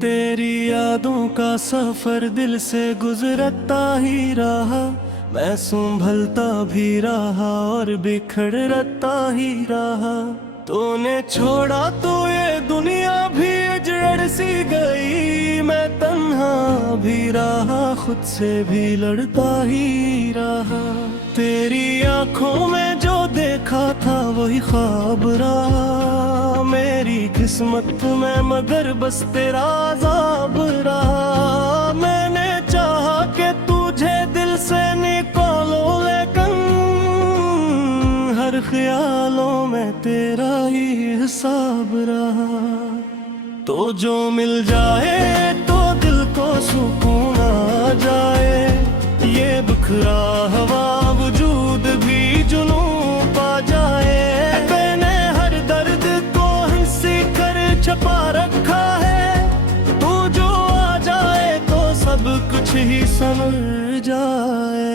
तेरी यादों का सफर दिल से गुजरता ही रहा। मैं संभलता भी रहा और बिखरता ही रहा। तूने छोड़ा तो ये दुनिया भी उजड़ सी गई। मैं तन्हा भी रहा, खुद से भी लड़ता ही रहा। तेरी आंखों में जो देखा था वही ख्वाब रहा। मेरी किस्मत में मगर बस तेरा अज़ाब रहा। मैंने चाहा कि तुझे दिल से निकालो, लेकिन हर ख्यालों में तेरा ही हिसाब रहा। तो जो मिल जाए तो दिल को सुकून आ जाए। ये बिखरा हवा वजूद भी जुनून पा जाए। मैंने हर दर्द को हंसी कर छपा रखा है। तू जो आ जाए तो सब कुछ ही संवर जाए।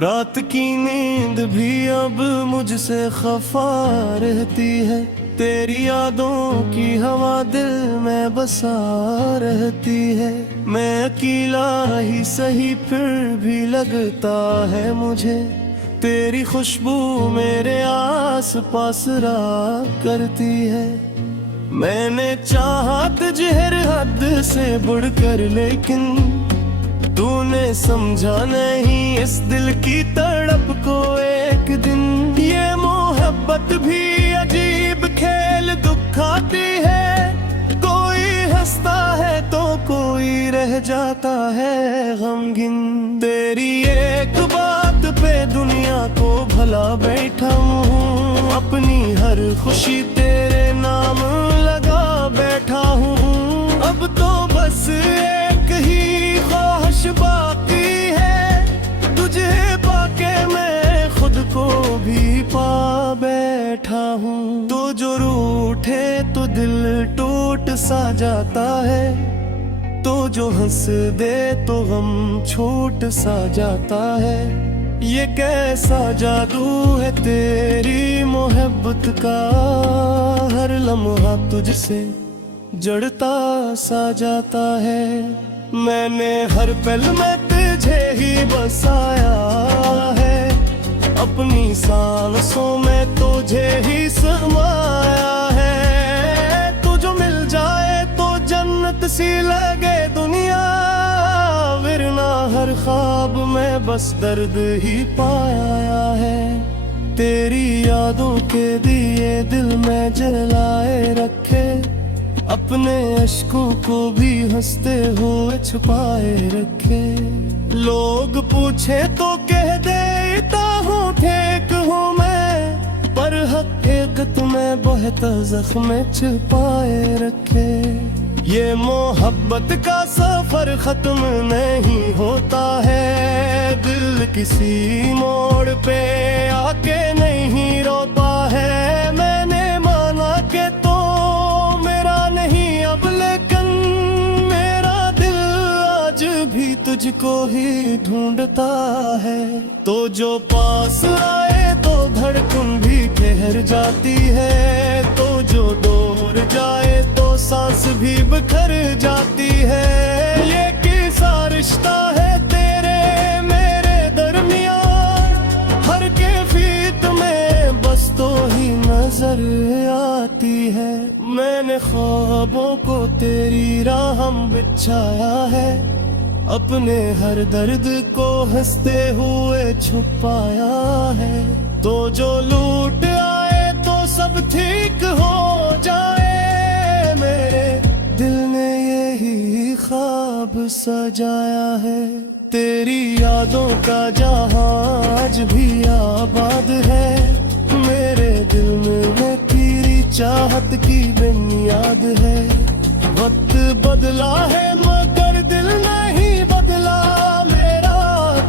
रात की नींद भी अब मुझसे खफा रहती है। तेरी यादों की हवा दिल में बसा रहती है। मैं अकेला ही सही फिर भी लगता है मुझे। तेरी खुशबू मेरे आस पास रहा करती है। मैंने चाहा तुझे हर हद से बढ़कर, लेकिन तूने समझा नहीं इस दिल की तड़प को एक दिन। ये मोहब्बत भी अजीब खेल दिखाती है। कोई हंसता है तो कोई रह जाता है गमगीन। तेरी एक बात पे दुनिया को भला बैठा हूँ। अपनी हर खुशी तेरे नाम लगा बैठा हूँ। अब तो बस एक ही ख्वाहिश बाकी है। तुझे पाके मैं खुद को भी पा बैठा हूँ। तो जो रूठे तो दिल टूट सा जाता है। तो जो हंस दे तो गम छूट सा जाता है। ये कैसा जादू है तेरी मोहब्बत का। हर लम्हा तुझसे जड़ता सा जाता है। मैंने हर पल में तुझे ही बसाया है। अपनी सांसों में तुझे ही समाया है। तू जो मिल जाए तो जन्नत सी लगे दुनिया। वरना हर ख्वाब में बस दर्द ही पाया है। तेरी यादों के दिए दिल में जलाए रखे। अपने अश्कों को भी हंसते हुए छुपाए रखे। लोग पूछे तो कह देता हूँ ठीक हूँ मैं, पर हकीकत में बहुत जख्म छुपाए रखे। ये मोहब्बत का सफर खत्म नहीं होता है। दिल किसी मोड़ पे आके नहीं रोता है। मैंने माना के तो मेरा नहीं अब, लेकिन मेरा दिल आज भी तुझको ही ढूंढता है। तो जो पास आए तो धड़कन भी ठहर जाती है। तो जो दूर जाए तो सांस भी बिखर जाती है। ये कैसा रिश्ता है तेरे मेरे दरमियान। हर कैफियत में बस तो ही नजर आती है। मैंने ख्वाबों को तेरी राह में बिछाया है। अपने हर दर्द को हंसते हुए छुपाया है। तो जो लूट आए तो सब ठीक हो जाए। मेरे दिल ने यही ख्वाब सजाया है। तेरी यादों का जहां आज भी आबाद है। मेरे दिल में तेरी चाहत की बुनियाद है। वक्त बदला है मगर दिल नहीं बदला मेरा।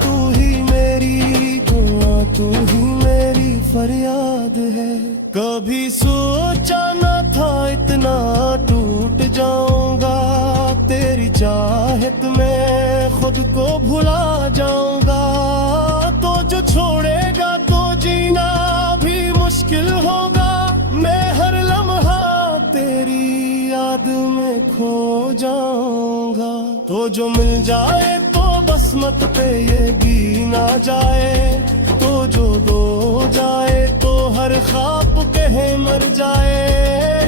तू ही मेरी दुआ, तू ही मेरी फरियाद है। टूट जाऊंगा। तेरी चाहत में खुद को भुला जाऊंगा। तो जो छोड़ेगा तो जीना भी मुश्किल होगा। मैं हर लम्हा तेरी याद में खो जाऊंगा। तो जो मिल जाए तो बस मत पे ये गिना जाए। तो जो दो जाए तो हर ख्वाब कहे मर जाए।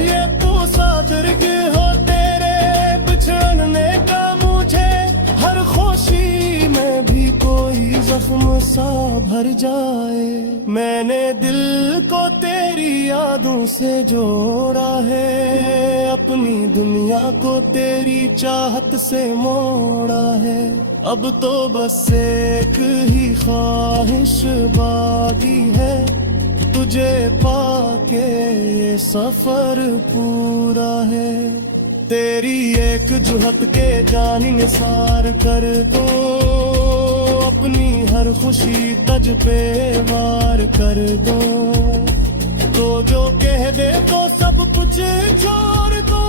ये तू सादर के हो तेरे बिछड़ने का मुझे। हर खुशी में भी कोई जख्म सा भर जाए। मैंने दिल को तेरी यादों से जोड़ा है। अपनी दुनिया को तेरी चाहत से मोड़ा है। अब तो बस एक ही ख्वाहिश बाकी है। तुझे पाके ये सफर पूरा है। तेरी एक जुहत के जानी निसार कर दो। अपनी हर खुशी तज पे वार कर दो। तो जो कह दे तो सब कुछ छोड़ दो।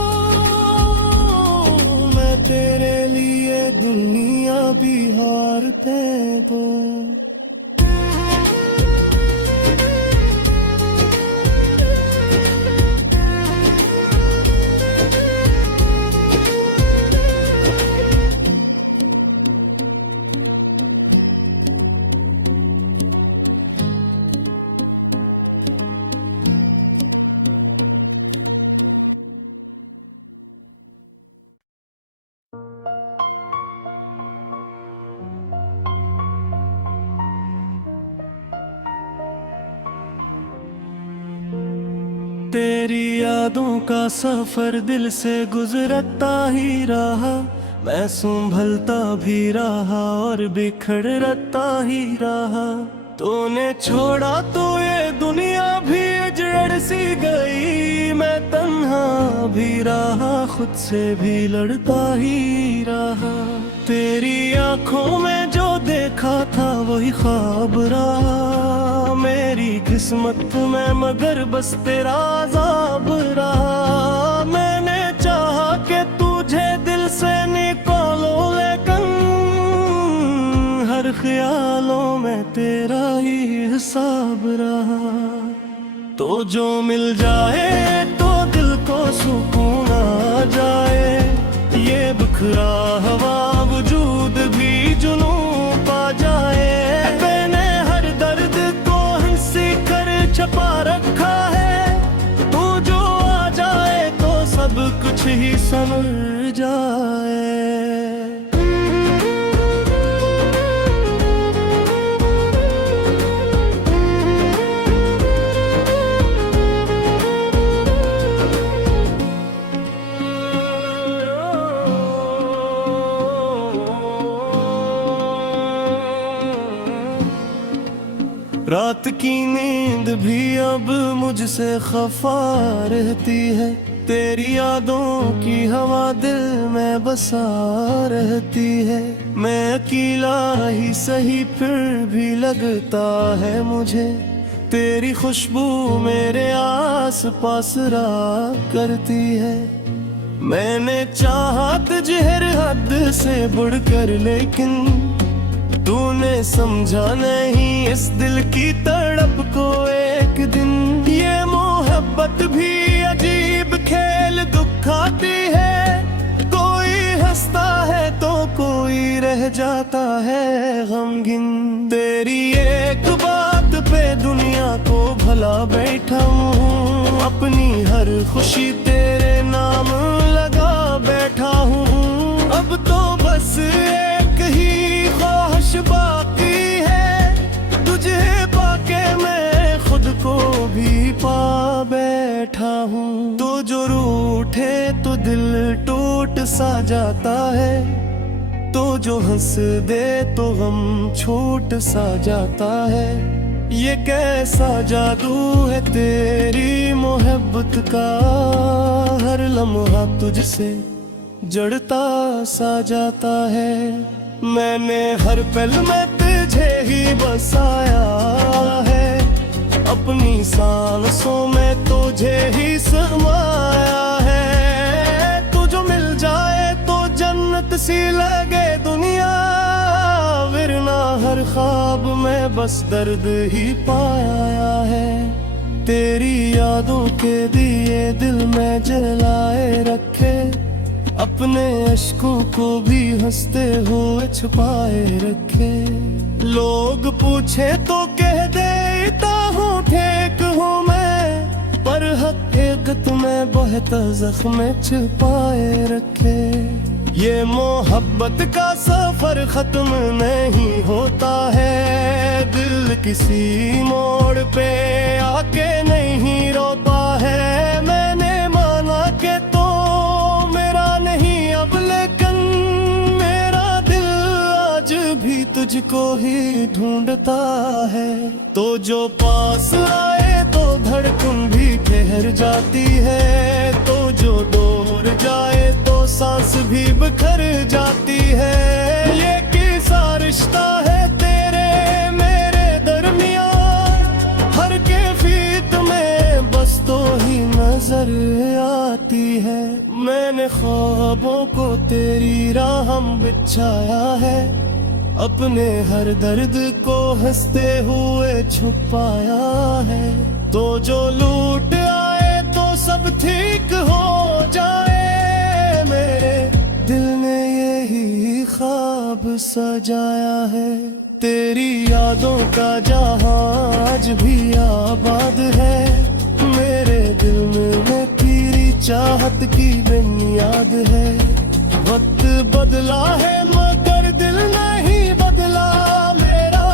मैं तेरे लिए दुनिया भी हार दे दो। तेरी यादों का सफर दिल से गुजरता ही रहा। मैं संभलता भी रहा और बिखरता ही रहा। तूने छोड़ा तो ये दुनिया भी उजड़ सी गई। मैं तन्हा भी रहा, खुद से भी लड़ता ही रहा। तेरी आंखों में जो देखा था वही ख्वाब रहा। मेरी किस्मत में मगर बस तेरा अज़ाब रहा। मैंने चाहा कि तुझे दिल से निकालो, लेकिन हर ख्यालों में तेरा ही हिसाब रहा। तो जो मिल जाए तो दिल को सुकून आ जाए। ये बिखरा हवा वजूद भी जुनून पा जाए। मैंने हर दर्द को हंसी कर छपा रखा है। तू जो आ जाए तो सब कुछ ही संवर जाए। रात की नींद भी अब मुझसे खफा रहती है। तेरी यादों की हवा दिल में बसा रहती है। मैं अकेला ही सही फिर भी लगता है मुझे। तेरी खुशबू मेरे आस पास रहा करती है। मैंने चाहा तुझे हद से बढ़कर, लेकिन तूने समझा नहीं इस दिल की तड़प को एक दिन। ये मोहब्बत भी अजीब खेल दुखाती है। कोई हंसता है तो कोई रह जाता है गमगीन। तेरी एक बात पे दुनिया को भला बैठा हूँ। अपनी हर खुशी तेरे नाम लगा बैठा हूँ। अब तो बस एक ही ख्वाहिश बाकी है। तुझे पाके मैं खुद को भी पा बैठा हूँ। तो जो रूठे तो दिल टूट सा जाता है। तो जो हंस दे तो गम छूट सा जाता है। ये कैसा जादू है तेरी मोहब्बत का। हर लम्हा तुझसे जड़ता सा जाता है। मैंने हर पल में तुझे ही बसाया है। अपनी सांसों में तुझे ही समाया है। सी लगे दुनिया, वरना हर ख्वाब में बस दर्द ही पाया है। तेरी यादों के दिए दिल में जलाए रखे, अपने अश्कों को भी हंसते हुए छुपाए रखे। लोग पूछे तो कह देता हूँ ठीक हूँ मैं, पर हकीकत में बहुत जख्म छुपाए रखे। ये मोहब्बत का सफर खत्म नहीं होता है, दिल किसी मोड़ पे आके नहीं रोता है। मैंने माना के तो मेरा नहीं अब, लेकिन मेरा दिल आज भी तुझको ही ढूंढता है। तो जो पास आए तो धड़कन भी ठहर जाती है, तो जो दूर जाए तो सांस भी बिखर जाती है। ये कैसा रिश्ता है तेरे मेरे दरमियान, हर कैफियत में बस तो ही नजर आती है। मैंने ख्वाबों को तेरी राह में बिछाया है, अपने हर दर्द को हंसते हुए छुपाया है। तो जो लूट आए तो सब ठीक हो जाए, मेरे दिल ने यही ख्वाब सजाया है। तेरी यादों का जहां आज भी आबाद है, मेरे दिल में तेरी चाहत की बुनियाद है। वक्त बदला है मगर दिल नहीं बदला मेरा,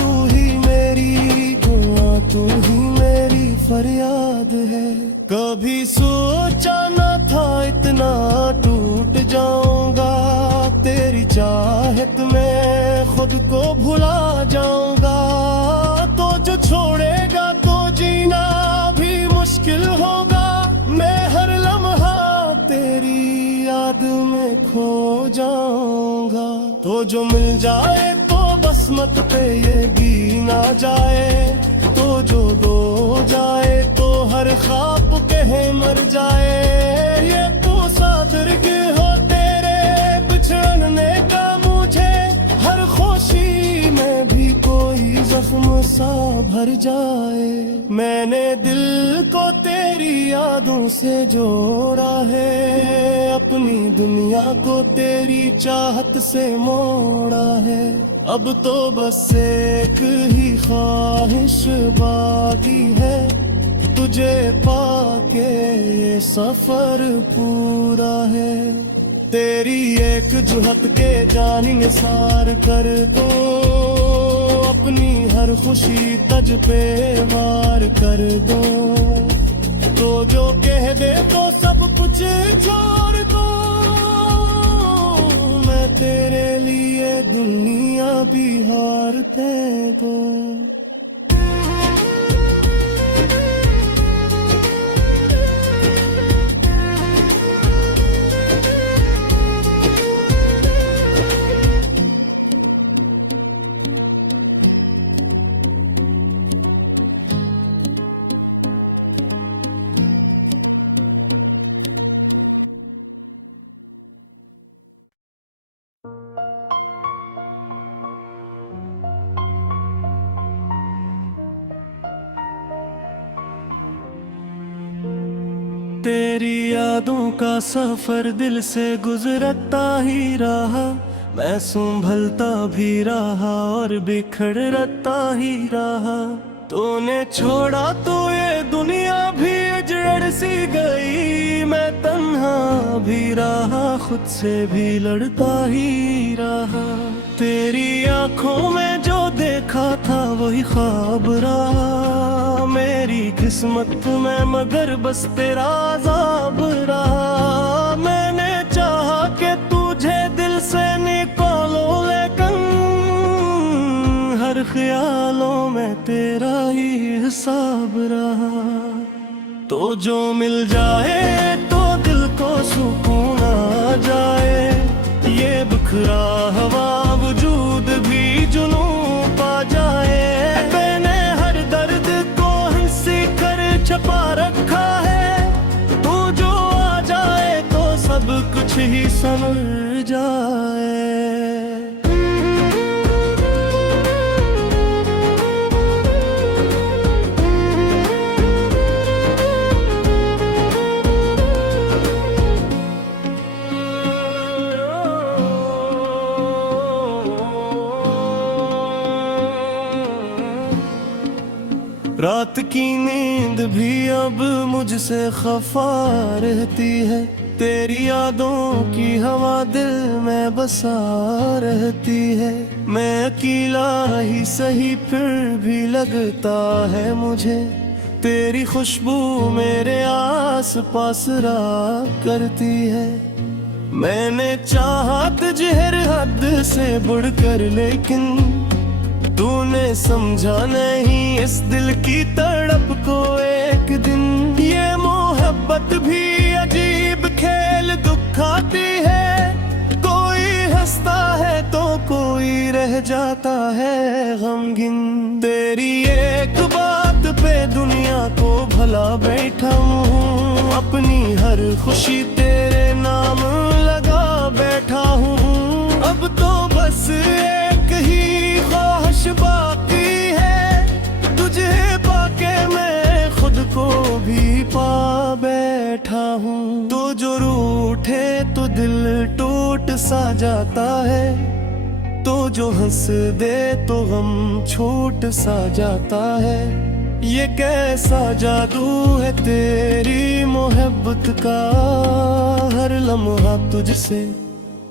तू ही मेरी दुआ तू ही मेरी फरियाद है। कभी सोचा न था इतना टूट जाऊंगा, तेरी चाहत में खुद को भुला जाऊंगा। तो जो छोड़ेगा तो जीना भी मुश्किल होगा, मैं हर लम्हा तेरी याद में खो जाऊंगा। तो जो मिल जाए तो बस मत पे ये गिना जाए, तो जो दो जाए तो हर ख्वाब कहे मर जाए। ये तू सादरग हो तेरे बिछड़ने का मुझे, हर खुशी में भी कोई जख्म सा भर जाए। मैंने दिल को तेरी यादों से जोड़ा है, अपनी दुनिया को तेरी चाहत से मोड़ा है। अब तो बस एक ही ख्वाहिश बाकी है, तुझे पाके ये सफर पूरा है। तेरी एक जुहत के जानी निसार कर दो, अपनी हर खुशी तज पे वार कर दो। तो जो कह दे तो सब कुछ छोड़ दो, मैं तेरे लिए दुनिया भी हार दे दो। तेरी यादों का सफर दिल से गुजरता ही रहा, मैं संभलता भी रहा और बिखरता ही रहा। तूने छोड़ा तो ये दुनिया भी उजड़ सी गई, मैं तन्हा भी रहा खुद से भी लड़ता ही रहा। तेरी आंखों में जो देखा था वही ख्वाब रहा, मेरी किस्मत में मगर बस तेरा अज़ाब रहा। मैंने चाहा कि तुझे दिल से निकालो, लेकिन हर ख्यालों में तेरा ही हिसाब रहा। तो जो मिल जाए तो दिल को सुकून आ जाए, ये बिखरा हवा वजूद भी जुनून पा जाए। मैंने हर दर्द को हंसी कर छपा रखा है, तू जो आ जाए तो सब सब कुछ ही संवर जाए। रात की नींद भी अब मुझसे खफा रहती है, तेरी यादों की हवा दिल में बसा रहती है। मैं अकेला ही सही फिर भी लगता है मुझे, तेरी खुशबू मेरे आस पास राह करती है। मैंने चाहा तुझे हर हद से बढ़कर, लेकिन तूने समझा नहीं इस दिल की तड़प को एक दिन। ये मोहब्बत भी अजीब खेल दिखाती है, कोई हंसता है तो कोई रह जाता है गमगीन। तेरी एक बात पे दुनिया को भला बैठा हूँ, अपनी हर खुशी तेरे नाम लगा बैठा हूँ। अब तो बस एक ही ख्वाहिश बाकी है, तुझे पाके मैं खुद को भी पा बैठा हूँ। तो जो रूठे तो दिल टूट सा जाता है, तो जो हंस दे तो गम छूट सा जाता है। ये कैसा जादू है तेरी मोहब्बत का, हर लम्हा तुझसे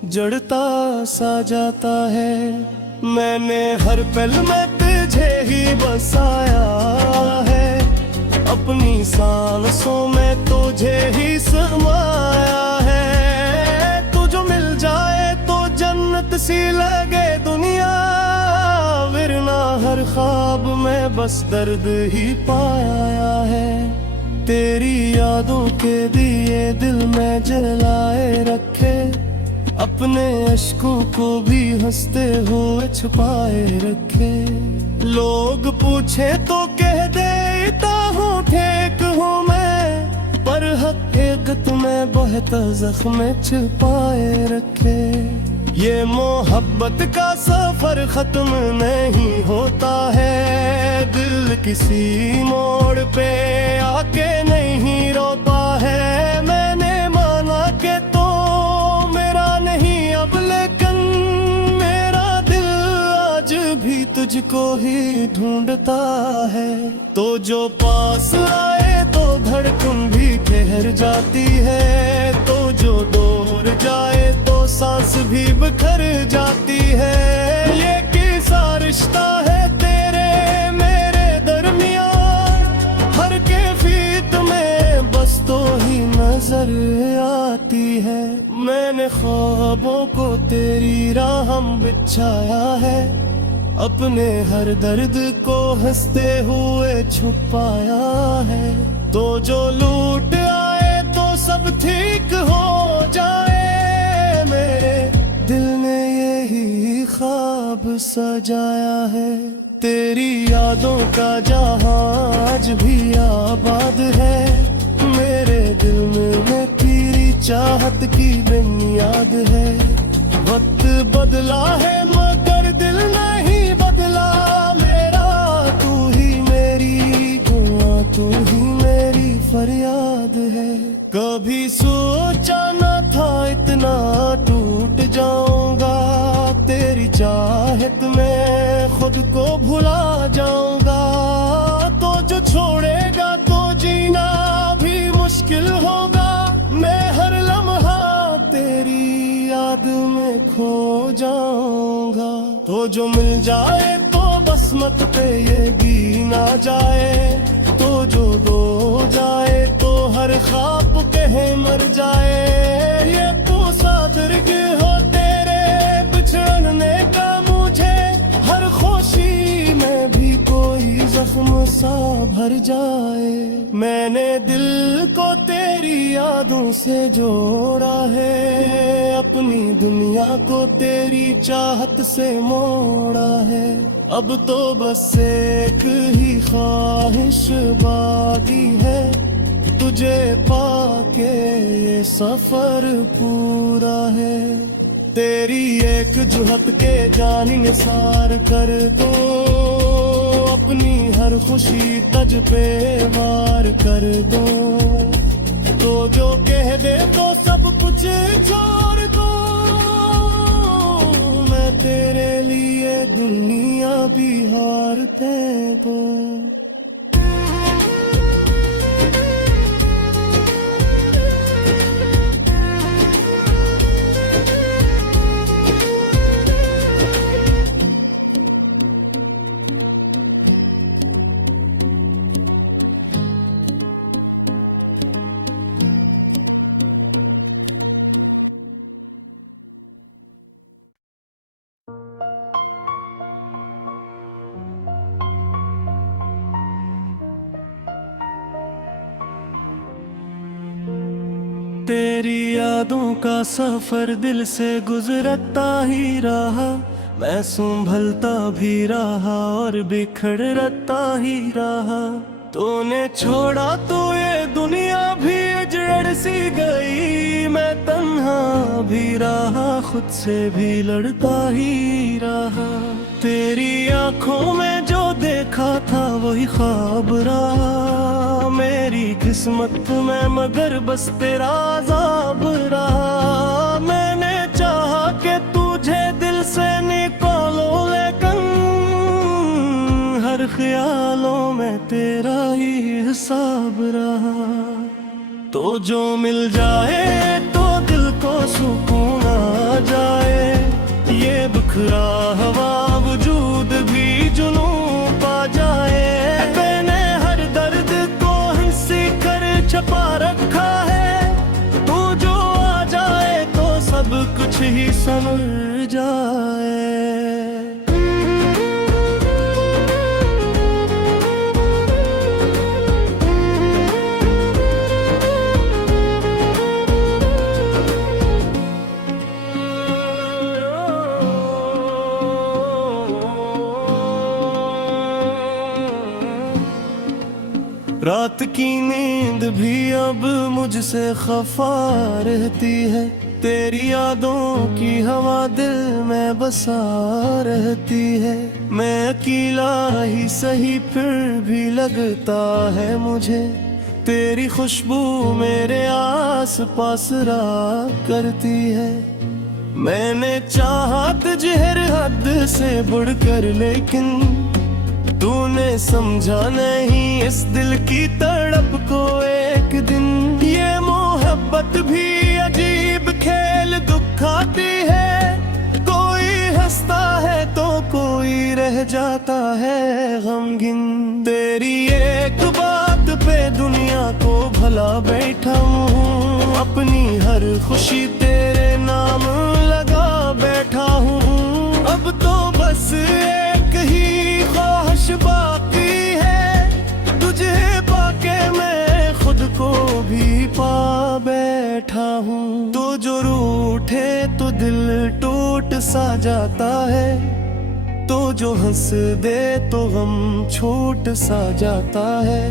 जड़ता सा जाता है। मैंने हर पल में तुझे ही बसाया है, अपनी सांसों में तुझे ही समाया है। तू जो मिल जाए तो जन्नत सी लगे दुनिया, वरना हर ख्वाब में बस दर्द ही पाया है। तेरी यादों के दिए दिल में जलाए रखे, अपने अश्कों को भी हंसते हुए छुपाए रखे। लोग पूछे तो कह देता हूँ ठीक हूँ मैं, पर हकीकत में बहुत जख्म छुपाए रखे। ये मोहब्बत का सफर खत्म नहीं होता है, दिल किसी मोड़ पे आके नहीं रोता है। मैंने माना के तो मेरा नहीं अब, लेकिन मेरा दिल आज भी तुझको ही ढूंढता है। तो जो पास आए तो धड़कन भी ठहर जाती है, तो जो दूर जाए तो सांस भी बिखर जाती है। ये कैसा रिश्ता है तेरे मेरे दरमियान, हर कैफियत में बस तो ही नजर आती है। मैंने ख्वाबों को तेरी राह में बिछाया है, अपने हर दर्द को हंसते हुए छुपाया है। तो जो लूट आए तो सब ठीक हो जाए, मेरे दिल ने यही ख्वाब सजाया है। तेरी यादों का जहां आज भी आबाद है, मेरे दिल में तेरी चाहत की बुनियाद है। वक्त बदला है मगर दिल नहीं बदला मेरा, तू ही मेरी दुआ तू ही मेरी फरियाद है। कभी सोचा न था इतना टूट जाऊंगा, तेरी चाहत में खुद को भुला जाऊंगा। तो जो छोड़ेगा तो जीना भी मुश्किल होगा, मैं हर लम्हा तेरी याद में खो जाऊंगा। तो जो मिल जाए तो बस मत पे ये गिना जाए, तो जो दो जाए तो हर ख्वाब कहे मर जाए। ये तू सादरग हो तेरे बिछड़ने का मुझे, हर खुशी में भी कोई जख्म सा भर जाए। मैंने दिल को तेरी यादों से जोड़ा है, अपनी दुनिया को तेरी चाहत से मोड़ा है। अब तो बस एक ही ख्वाहिश बाकी है, तुझे पाके ये सफर पूरा है। तेरी एक जुहत के जानी निसार कर दो, अपनी हर खुशी तज पे वार कर दो। तो जो कह दे तो सब कुछ छोड़ दो, मैं तेरे लिए दुनिया भी हार दे दो। तेरी यादों का सफर दिल से गुजरता ही रहा, मैं संभलता भी रहा और बिखरता ही रहा। तूने छोड़ा तो ये दुनिया भी उजड़ सी गई, मैं तन्हा भी रहा, खुद से भी लड़ता ही रहा। तेरी आंखों में जो देखा था वही ख्वाब रहा, मेरी किस्मत में मगर बस तेरा अज़ाब रहा। मैंने चाहा कि तुझे दिल से निकालो, लेकिन हर ख्यालों में तेरा ही हिसाब रहा। तो जो मिल जाए तो दिल को सुकून आ जाए, ये बिखरा हवा वजूद भी जुनून पा जाए। मैंने हर दर्द को हंसी कर छपा रखा है, तू जो आ जाए तो सब कुछ ही संवर जाए। रात की नींद भी अब मुझसे खफा रहती है, तेरी यादों की हवा दिल में बसा रहती है। मैं अकेला ही सही फिर भी लगता है मुझे, तेरी खुशबू मेरे आस पास रहा करती है। मैंने चाहा तुझे हर हद से बढ़कर, लेकिन तूने समझा नहीं इस दिल की तड़प को एक दिन। ये मोहब्बत भी अजीब खेल दिखाती है, कोई हंसता है तो कोई रह जाता है गमगीन। तेरी एक बात पे दुनिया को भला बैठा हूँ, अपनी हर खुशी तेरे नाम लगा बैठा हूँ। अब तो बस एक ही ख्वाहिश बाकी है, तुझे पाके मैं खुद को भी पा बैठा हूँ। तो जो रूठे तो दिल टूट सा जाता है, तो जो हंस दे तो गम छूट सा जाता है।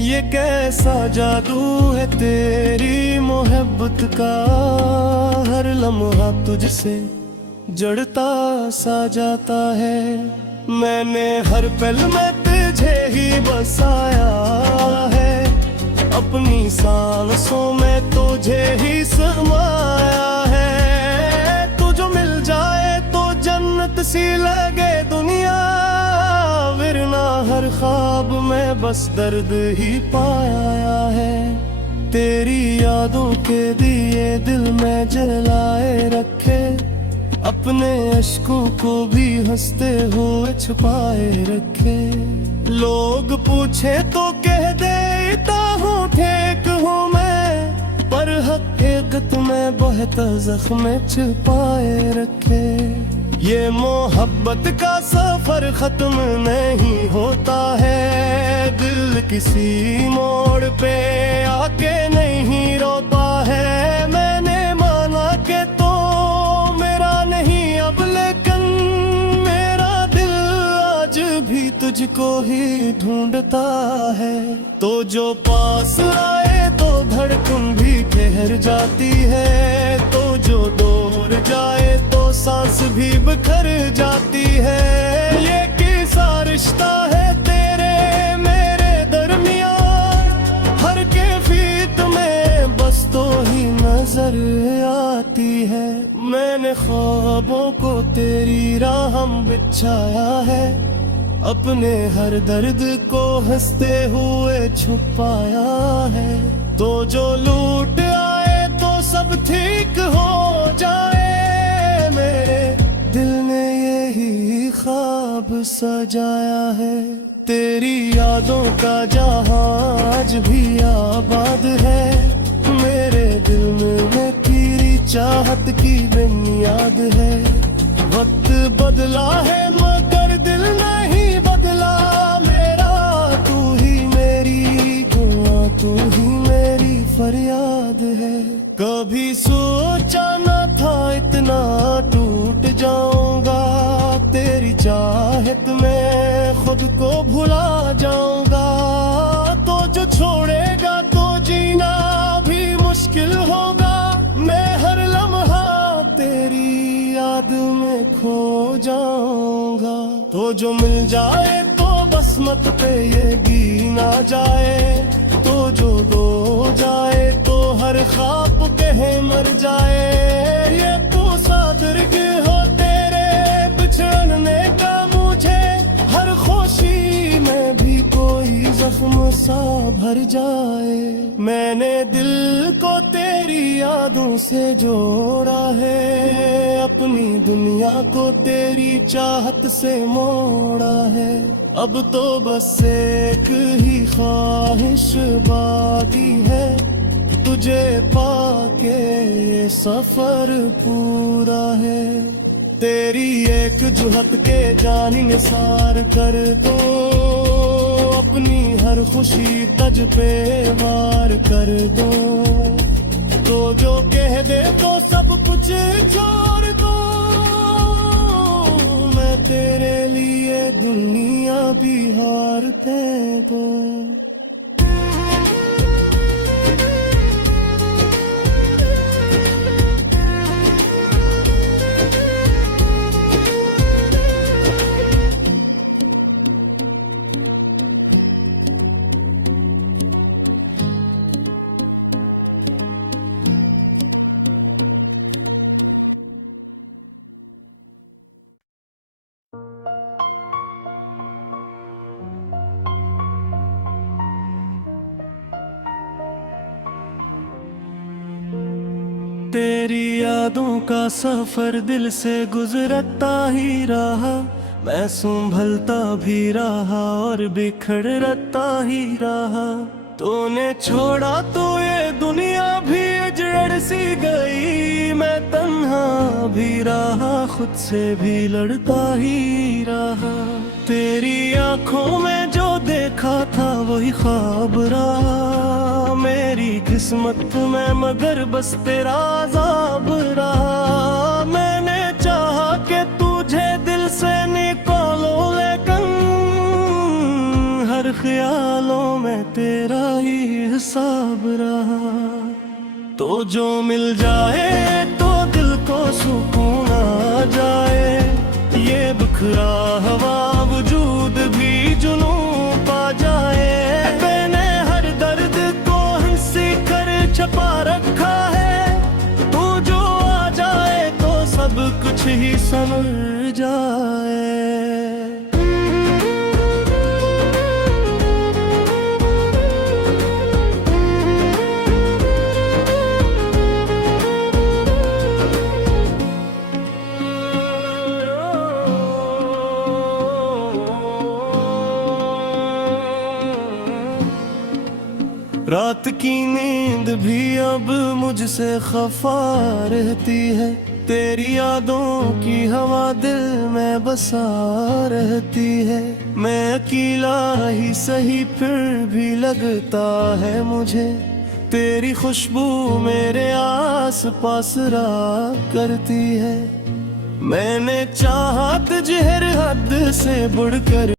ये कैसा जादू है तेरी मोहब्बत का, हर लम्हा तुझसे जड़ता सा जाता है। मैंने हर पल में तुझे ही बसाया है, अपनी सांसों में तुझे ही समाया है। तू जो मिल जाए तो जन्नत सी लगे दुनिया, वरना हर ख्वाब में बस दर्द ही पाया है। तेरी यादों के दिए दिल में जलाए रखे, अपने अश्कों को भी हंसते हुए छुपाए रखे। लोग पूछे तो कह देता हूँ ठीक हूँ मैं, पर हकीकत में बहुत जख्म छुपाए रखे। ये मोहब्बत का सफर खत्म नहीं होता है, दिल किसी मोड़ पे आके नहीं रोता है। मैंने माना के तो मेरा नहीं अब, लेकिन मेरा दिल आज भी तुझको ही ढूंढता है। तो जो पास आए तो धड़कन भी ठहर जाती है, तो जो दूर जाए तो सांस भी बिखर जाती है। ये कैसा रिश्ता है तेरे मेरे दरमियान, हर कैफियत में बस तो ही नजर आती है। मैंने ख्वाबों को तेरी राह में बिछाया है, अपने हर दर्द को हंसते हुए छुपाया है। तो जो लूट आए तो सब ठीक हो जाए, मेरे दिल ने यही ख्वाब सजाया है। तेरी यादों का जहां आज भी आबाद है, मेरे दिल में तेरी चाहत की बुनियाद है। वक्त बदला है मगर दिल नहीं बदला मेरा, तू ही मेरी दुआ तू ही मेरी फरियाद है। कभी सोचा न था इतना टूट जाऊंगा, तेरी चाहत में खुद को भुला जाऊंगा। तो जो छोड़ेगा तो जीना भी मुश्किल होगा, मैं हर लम्हा तेरी याद में खो जाऊंगा। तो जो मिल जाए तो बस मत पे ये गिना जाए, तो जो दो जाए तो हर ख्वाब कहे मर जाए। ये तू सादरग हो तेरे बिछड़ने का मुझे, हर खुशी में भी कोई जख्म सा भर जाए। मैंने दिल को तेरी यादों से जोड़ा है, अपनी दुनिया को तेरी चाहत से मोड़ा है। अब तो बस एक ही ख्वाहिश बाकी है, तुझे पाके ये सफर पूरा है। तेरी एक जुहत के जानी निसार कर दो, अपनी हर खुशी तज पे वार कर दो। तो जो कह दे तो सब कुछ छोड़ दो, मैं तेरे लिए दुनिया भी हार दे दो। तेरी यादों का सफर दिल से गुजरता ही रहा, मैं संभलता भी रहा और बिखरता ही रहा। तूने छोड़ा तो ये दुनिया भी उजड़ सी गई, मैं तन्हा भी रहा खुद से भी लड़ता ही रहा। तेरी आंखों में जो देखा था वही ख्वाब रहा, मेरी किस्मत में मगर बस तेरा अज़ाब रहा। मैंने चाहा कि तुझे दिल से निकालो, लेकिन हर ख्यालों में तेरा ही हिसाब रहा। तो जो मिल जाए तो दिल को सुकून आ जाए, ये बिखरा हवा वजूद भी जुनून पा जाए। मैंने हर दर्द को हंसी कर छपा रखा है, तू जो आ जाए तो सब कुछ ही समझ जाए। रात की नींद भी अब मुझसे खफा रहती है, तेरी यादों की हवा दिल में बसा रहती है। मैं अकेला ही सही फिर भी लगता है मुझे, तेरी खुशबू मेरे आस पास रहा करती है। मैंने चाहा तुझे हर हद से बढ़कर